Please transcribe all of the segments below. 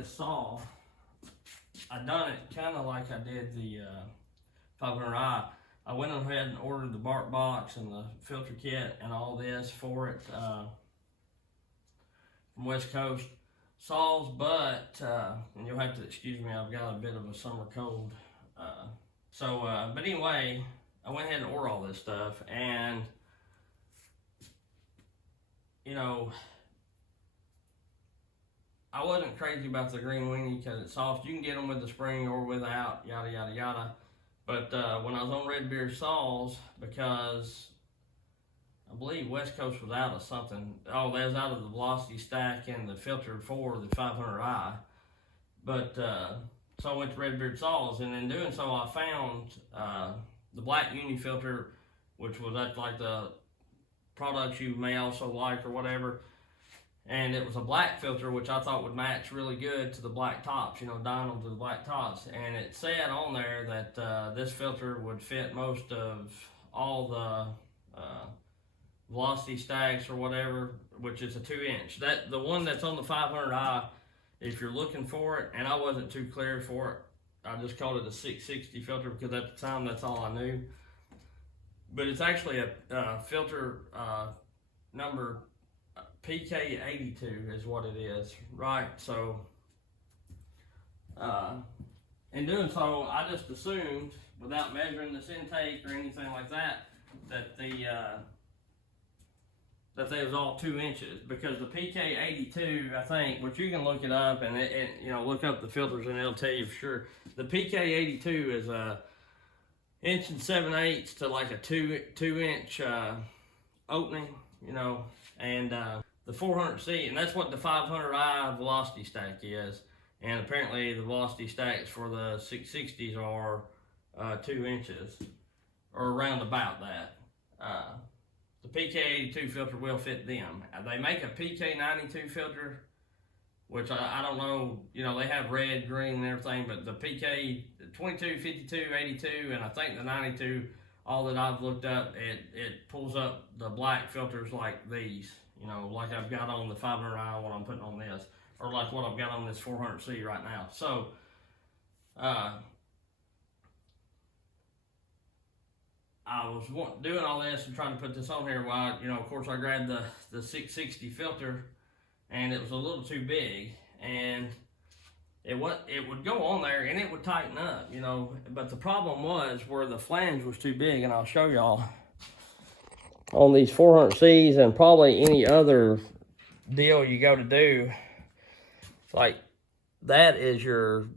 this saw, I done it kind of like I did the 500i. I went ahead and ordered the bark box and the filter kit and all this for it from West Coast Saws, but and you'll have to excuse me, I've got a bit of a summer cold. But anyway, I went ahead and ordered all this stuff, and you know, I wasn't crazy about the green weenie because it's soft. You can get them with the spring or without, yada yada yada. But when I was on Redbeard Saws, because I believe West Coast was out of something. Oh, they was out of the velocity stack and the filter for the 500i. But so I went to Redbeard Saws, and in doing so, I found the black uni filter, which was like the products you may also like or whatever. And it was a black filter, which I thought would match really good to the black tops, you know, dyeing them to the black tops. And it said on there that this filter would fit most of all the velocity stacks or whatever, which is a 2-inch. The one that's on the 500i, if you're looking for it, and I wasn't too clear for it, I just called it a 660 filter because at the time that's all I knew. But it's actually a filter number PK82 is what it is, right? So, in doing so, I just assumed, without measuring this intake or anything like that, that they was all 2 inches, because the PK82, I think, which you can look it up and you know, look up the filters and it'll tell you for sure. The PK82 is a 1 7/8 inches to like a 2-inch opening, you know, and the 400C, and that's what the 500i velocity stack is. And apparently the velocity stacks for the 660s are 2 inches, or around about that. The PK82 filter will fit them. They make a PK92 filter, which I don't know, you know, they have red, green, and everything, but the PK 22, 52, 82, and I think the 92, all that I've looked up, it pulls up the black filters like these, you know, like I've got on the 500i, what I'm putting on this, or like what I've got on this 400C right now. So, I was doing all this and trying to put this on here while, you know, of course I grabbed the 660 filter, and it was a little too big, and it would go on there and it would tighten up, you know, but the problem was where the flange was too big, and I'll show y'all on these 400Cs and probably any other deal you go to do. Like, that is your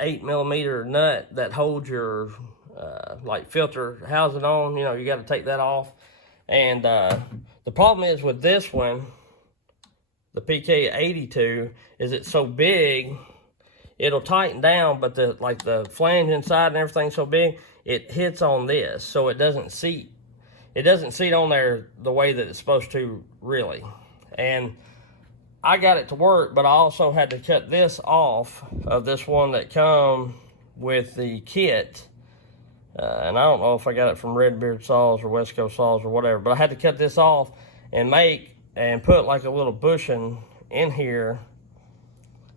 8mm nut that holds your like filter housing on, you know, you got to take that off. And the problem is with this one, the PK82, is it's so big, it'll tighten down, but the flange inside and everything's so big, it hits on this, so it doesn't seat. It doesn't seat on there the way that it's supposed to, really. And I got it to work, but I also had to cut this off of this one that come with the kit. And I don't know if I got it from Redbeard Saws or West Coast Saws or whatever, but I had to cut this off and put like a little bushing in here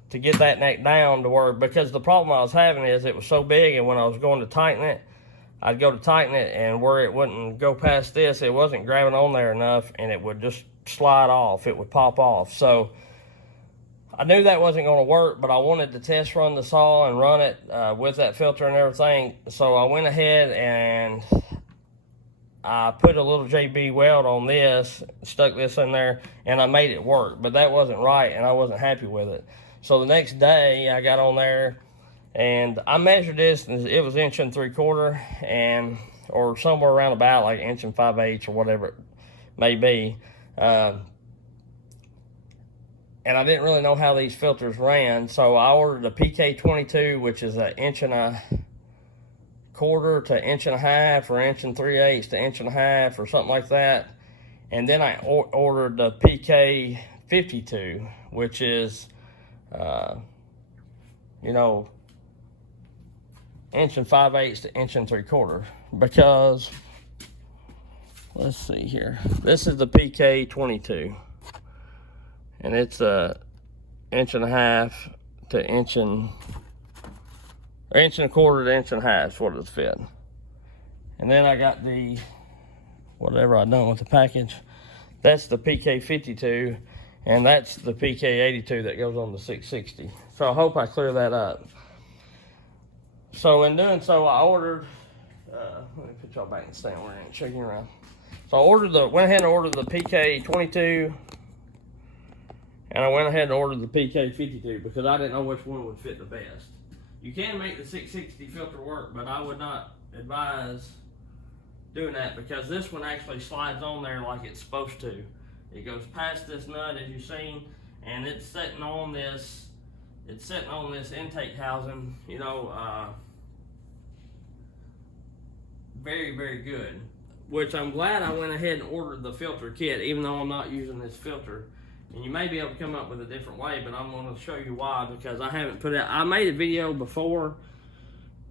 to get that neck down to work, because the problem I was having is it was so big, and when I was going to tighten it, I'd go to tighten it, and where it wouldn't go past this, it wasn't grabbing on there enough, and it would just slide off. It would pop off. So I knew that wasn't going to work, but I wanted to test run the saw and run it with that filter and everything. So I went ahead and I put a little JB weld on this, stuck this in there, and I made it work. But that wasn't right, and I wasn't happy with it. So the next day I got on there and I measured this, and it was 1 3/4 inch, or somewhere around about like 1 5/8 inch or whatever it may be. And I didn't really know how these filters ran, so I ordered a PK22, which is 1 1/4 inch to 1 1/2 inch, or 1 3/8 to 1 1/2 inch, or something like that. And then I ordered the PK52, which is, you know, 1 5/8 inch to 1 3/4 inch, because, let's see here, this is the PK22. And it's 1.5 to inch and a quarter to inch and a half is what it's fit. And then I got the, whatever I done with the package, that's the PK52, and that's the PK82 that goes on the 660. So I hope I clear that up. So in doing so, I ordered, let me put y'all back in the stand where I ain't shaking around. So I went ahead and ordered the PK22, and I went ahead and ordered the PK52 because I didn't know which one would fit the best. You can make the 660 filter work, but I would not advise doing that because this one actually slides on there like it's supposed to. It goes past this nut, as you've seen, and it's sitting on this intake housing, you know, very, very good. Which I'm glad I went ahead and ordered the filter kit, even though I'm not using this filter. And you may be able to come up with a different way, but I'm going to show you why, because I haven't put it out. I made a video before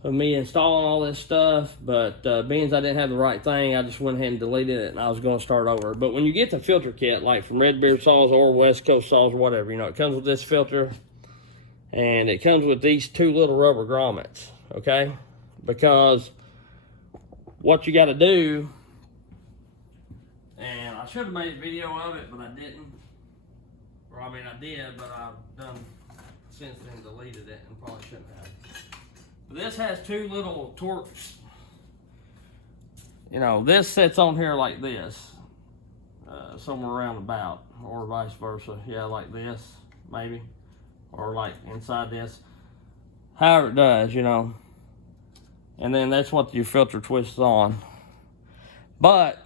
of me installing all this stuff, but being as I didn't have the right thing, I just went ahead and deleted it, and I was going to start over. But when you get the filter kit, like from Redbeard Saws or West Coast Saws or whatever, you know, it comes with this filter, and it comes with these two little rubber grommets, okay? Because what you got to do, and I should have made a video of it, but I didn't. Or I mean, I did, but I've done since then deleted it and probably shouldn't have. But this has two little Torx. You know, this sits on here like this, somewhere around about, or vice versa. Yeah, like this, maybe, or like inside this. However it does, you know. And then that's what your filter twists on. But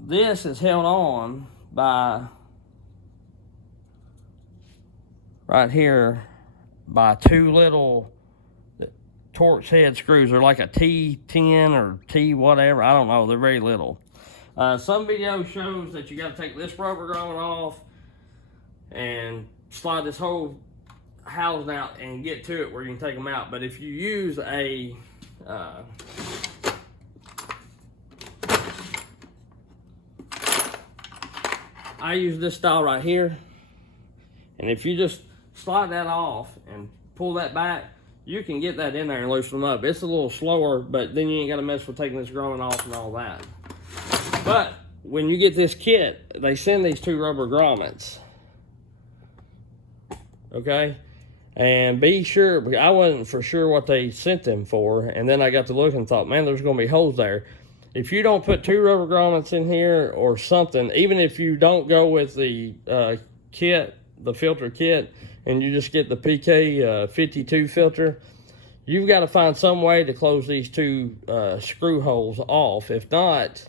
this is held on by right here by two little Torx head screws. They're like a T10 or T whatever. I don't know. They're very little. Some video shows that you got to take this rubber grommet off and slide this whole housing out and get to it where you can take them out. But if you use a I use this style right here, and if you just slide that off and pull that back, you can get that in there and loosen them up. It's a little slower, but then you ain't got to mess with taking this grommet off and all that. But when you get this kit, they send these two rubber grommets, okay? And be sure, because I wasn't for sure what they sent them for, and then I got to look and thought, man, there's going to be holes there. If you don't put two rubber grommets in here or something, even if you don't go with the kit, the filter kit, and you just get the PK52 filter, you've got to find some way to close these two screw holes off. If not,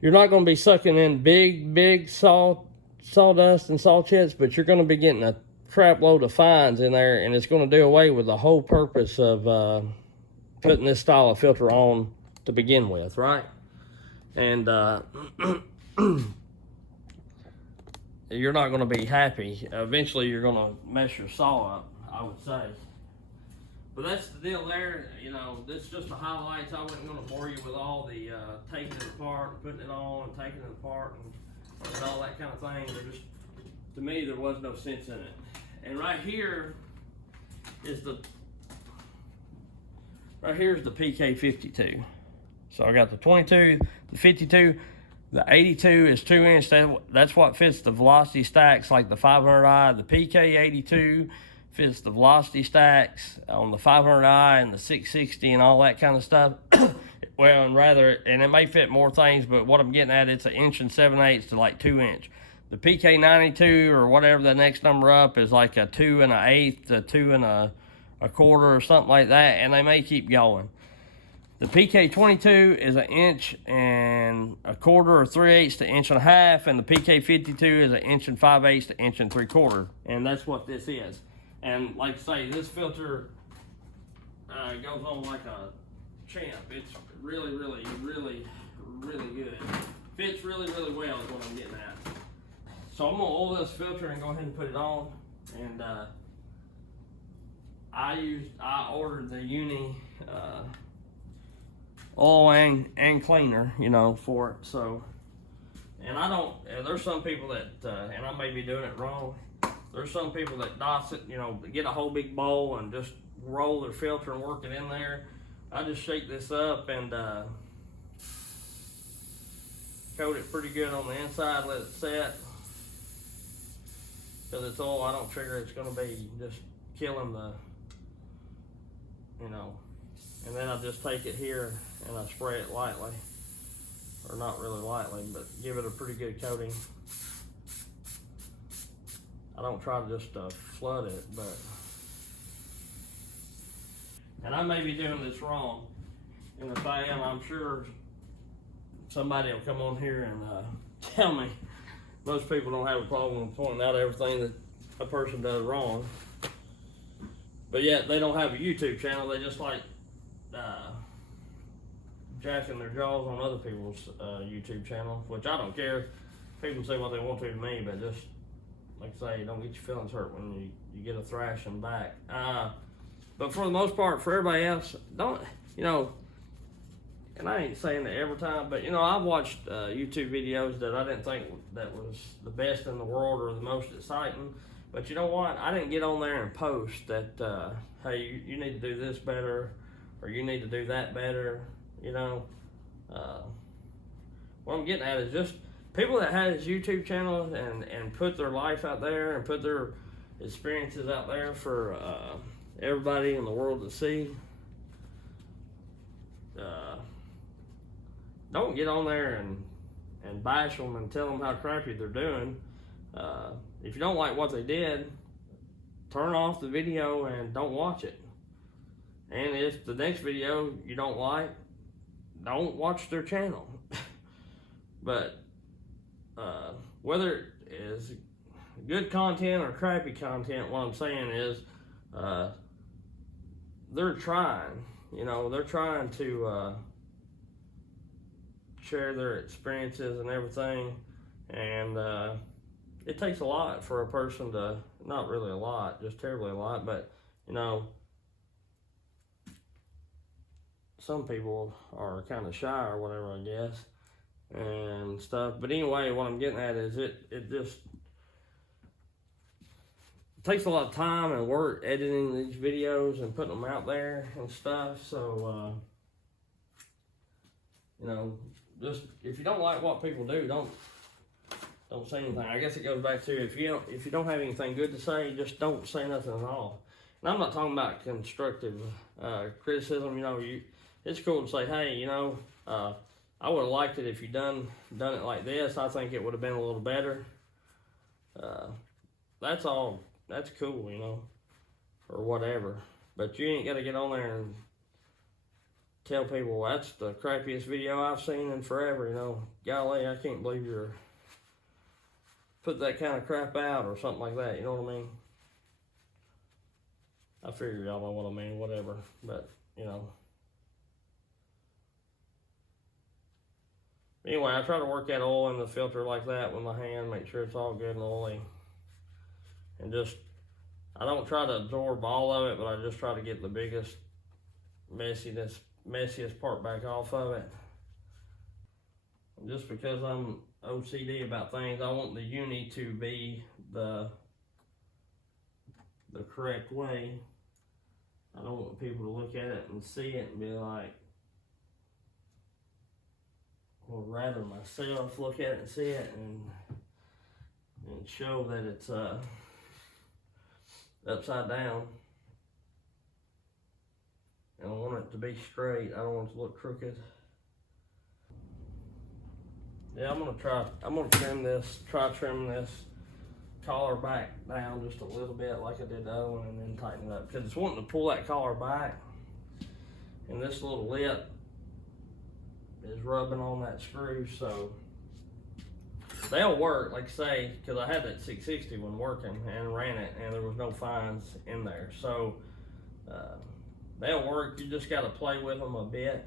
you're not going to be sucking in big sawdust and saw chips, but you're going to be getting a crap load of fines in there, and it's going to do away with the whole purpose of putting this style of filter on to begin with, right? And you're not going to be happy. Eventually, you're going to mess your saw up, I would say. But that's the deal there. You know, this is just the highlights. I wasn't going to bore you with all the taking it apart, and putting it on, and taking it apart, and all that kind of thing. Just, to me, there was no sense in it. And right here is here's the PK52. So I got the 22, the 52, the 82 is 2 inch. That's what fits the velocity stacks like the 500i. The PK82 fits the velocity stacks on the 500i and the 660 and all that kind of stuff. Well, and it may fit more things, but what I'm getting at, it's 1 7/8 to like 2 inch. The PK92 or whatever the next number up is like a 2 1/8 to 2 1/4 or something like that, and they may keep going. The PK22 is 1 1/4 or 3/8 to 1 1/2, and the PK52 is 1 5/8 to 1 3/4, and that's what this is. And like I say, this filter goes on like a champ. It's really, really, really, really good. Fits really, really well is what I'm getting at. So I'm gonna oil this filter and go ahead and put it on. And I ordered the Uni oil and cleaner, you know, for it. So, And I don't, there's some people that, and I may be doing it wrong, there's some people that DOS it, you know, get a whole big bowl and just roll their filter and work it in there. I just shake this up and coat it pretty good on the inside, let it set. Because it's oil, I don't figure it's going to be just killing the, you know. And then I just take it here and I spray it lightly. Or not really lightly, but give it a pretty good coating. I don't try to just flood it, but. And I may be doing this wrong. And if I am, I'm sure somebody will come on here and tell me. Most people don't have a problem with pointing out everything that a person does wrong. But yet they don't have a YouTube channel. They just like jacking their jaws on other people's YouTube channel, which I don't care. People say what they want to me, but just, like I say, don't get your feelings hurt when you get a thrashing back. But for the most part, for everybody else, don't, you know, and I ain't saying that every time, but, you know, I've watched YouTube videos that I didn't think that was the best in the world or the most exciting. But you know what? I didn't get on there and post that, hey, you need to do this better, or you need to do that better, you know. What I'm getting at is just people that has YouTube channels and put their life out there and put their experiences out there for everybody in the world to see. Don't get on there and bash them and tell them how crappy they're doing. If you don't like what they did, turn off the video and don't watch it. And if the next video you don't like, don't watch their channel. But whether it is good content or crappy content, what I'm saying is they're trying. You know, they're trying to share their experiences and everything, and it takes a lot for a person to, not really a lot, just terribly a lot, but you know, some people are kind of shy or whatever, I guess, and stuff. But anyway, what I'm getting at is it just takes a lot of time and work editing these videos and putting them out there and stuff. So you know, just if you don't like what people do, don't say anything. I guess it goes back to if you don't have anything good to say, just don't say nothing at all. And I'm not talking about constructive criticism. You know, it's cool to say, hey, you know, I would have liked it if you done it like this. I think it would have been a little better. That's all. That's cool, you know, or whatever. But you ain't got to get on there and tell people, well, that's the crappiest video I've seen in forever, you know. Golly, I can't believe you're put that kind of crap out or something like that, you know what I mean? I figure y'all know what I mean, whatever, but, you know. Anyway, I try to work that oil in the filter like that with my hand, make sure it's all good and oily. And just, I don't try to absorb all of it, but I just try to get the biggest messiest part back off of it. And just because I'm OCD about things, I want the uni to be the correct way. I don't want people to look at it and see it and be like, or rather myself look at it and see it and show that it's upside down. And I want it to be straight. I don't want it to look crooked. Yeah, I'm gonna trim this collar back down just a little bit like I did the other one, and then tighten it up. Because it's wanting to pull that collar back, and this little lip is rubbing on that screw, so they'll work, like I say, because I had that 660 one working and ran it, and there was no fines in there. So they'll work. You just got to play with them a bit.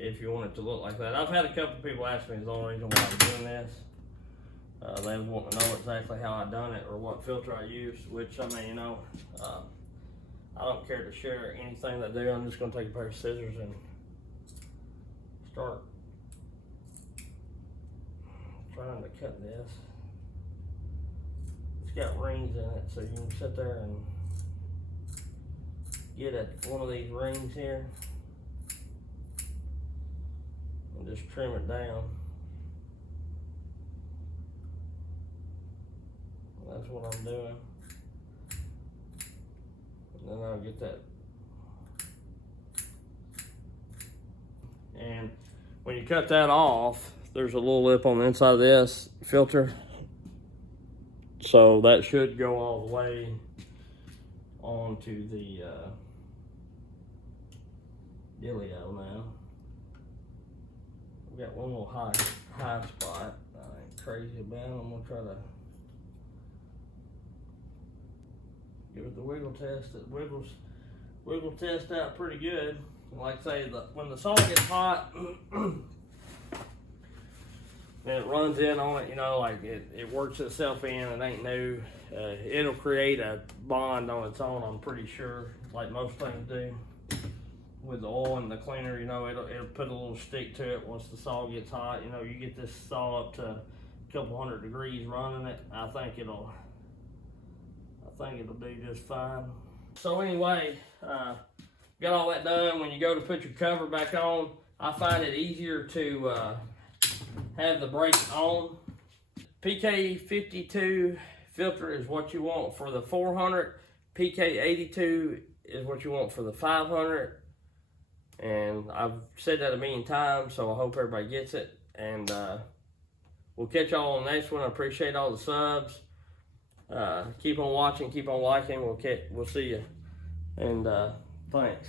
If you want it to look like that. I've had a couple people ask me the only reason why I'm doing this. They want to know exactly how I done it or what filter I used, which, I mean, you know, I don't care to share anything that I do. I'm just going to take a pair of scissors and start trying to cut this. It's got rings in it, so you can sit there and get at one of these rings here and just trim it down. That's what I'm doing. And then I'll get that. And when you cut that off, there's a little lip on the inside of this filter. So that should go all the way onto the dealio now. We got one little high spot I ain't crazy about. I'm gonna try to give it the wiggle test. It wiggle test out pretty good. Like I say, when the salt gets hot, and it runs in on it, you know, like it works itself in. It ain't new. It'll create a bond on its own, I'm pretty sure, like most things do. With the oil and the cleaner, you know, it'll put a little stick to it once the saw gets hot. You know, you get this saw up to a couple 100 degrees running it, I think it'll do just fine. So anyway, got all that done. When you go to put your cover back on, I find it easier to have the brake on. PK52 filter is what you want for the 400. PK82 is what you want for the 500. And I've said that a million times, so I hope everybody gets it. And we'll catch y'all on the next one. I appreciate all the subs. Keep on watching, keep on liking. We'll see you. And thanks.